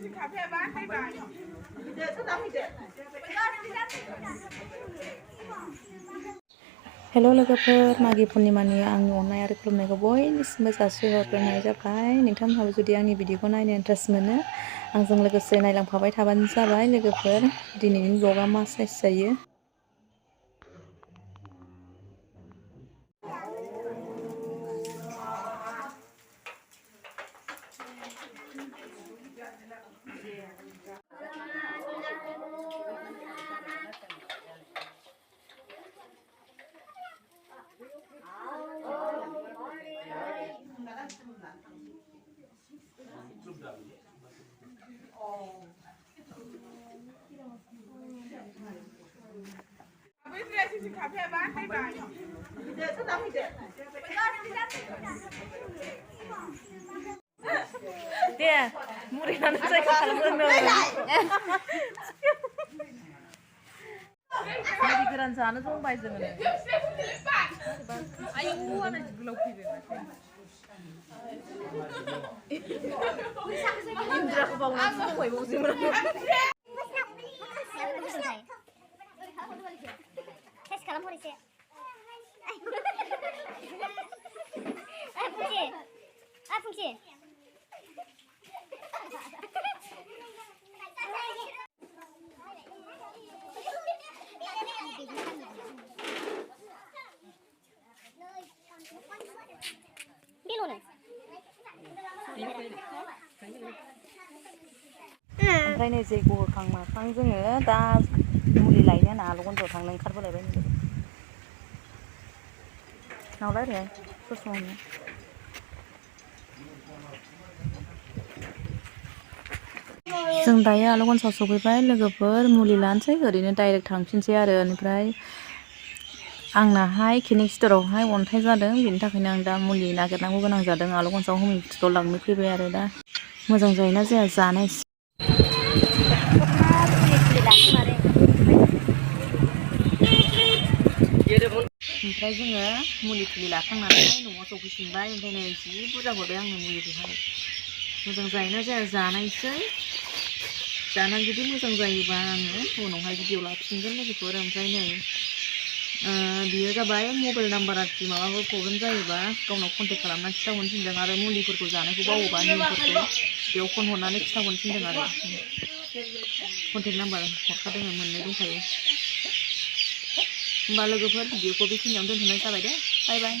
Hello लोगोफोर मागि पुर्निमानि आंनि अननाय आरो खुलुमनायखौ बयनिसिमबो जासिहरग्रोनाय जाबाय। नोंथांमोनहाबो जुदि आंनि भिडिअखौ नायनो इन्ट्रेस्ट मोनो आंजों लोगोसे नायलांफाबाय थाबानो जाबाय लोगोफोर। दिनैनि ब्लगा मा साइज जायो। Deh, murinan saya kalau bener. Jadi keran sana tuh hwbai sebenarnya. Ayo buat aja gelau kiri. Indra kebangunan tuh hwbai mau sih mereka. Sekarang mau disini. Fungsi. ओमफ्राय नै जैग' होखां माखां जोङो दा मुलि लायनो होना आल'गन्जआव थांनो ओंखारबोलायबाय नों नावलाय ओरैहाय ससमावनो जों दायो आल'गन्जआव सफैबाय लोगोफोर मुलि लानोसै ओरैनो डाइरेक्ट थांफिनसै आरो ओमफ्राय आंनाहाय क्लिनिक स्ट'रावहाय अन्थाइ जादों बेनि थाखायनो आं दा मुलि नागिरनांगौ गोनां जादों आल'गन्जआव हमिय'पेथिकआव लांनो फैबाय आरो दा मोजां जायोना जाया जानायसै ओमफ्राय जोङो मुलि थुलि लाखांनानै न'आव सफैफिनबाय ओमफ्राय नै जि बुरजा हरबाय आंनो मुलिखौहाय मोजां जायोना जाया जानायसै जानानै जुदि मोजां जायोबा आङो उनावहाय भिडिअ लाफिनगोन लोगोफोर ओमफ्राय नै बियो जाबाय मबाइल नाम्बार आरोखि माबाफोर प्रब्लेम जायोबा गावनाव कन्टेक्ट खालामनानै खिथाहरनो थिनदों आरो मुलिफोरखौ जानायखौ बावोबा निमफोरखौ बेयाव फन हरनानै खिथाहरनो थिनदों आरो कन्टेक्ट नाम्बार हरखादों मोननै दंखायो होमबा लोगोफोर भिडिअखौ बेखिनियावनो दोनथ'नाय जाबाय दे बाय बाय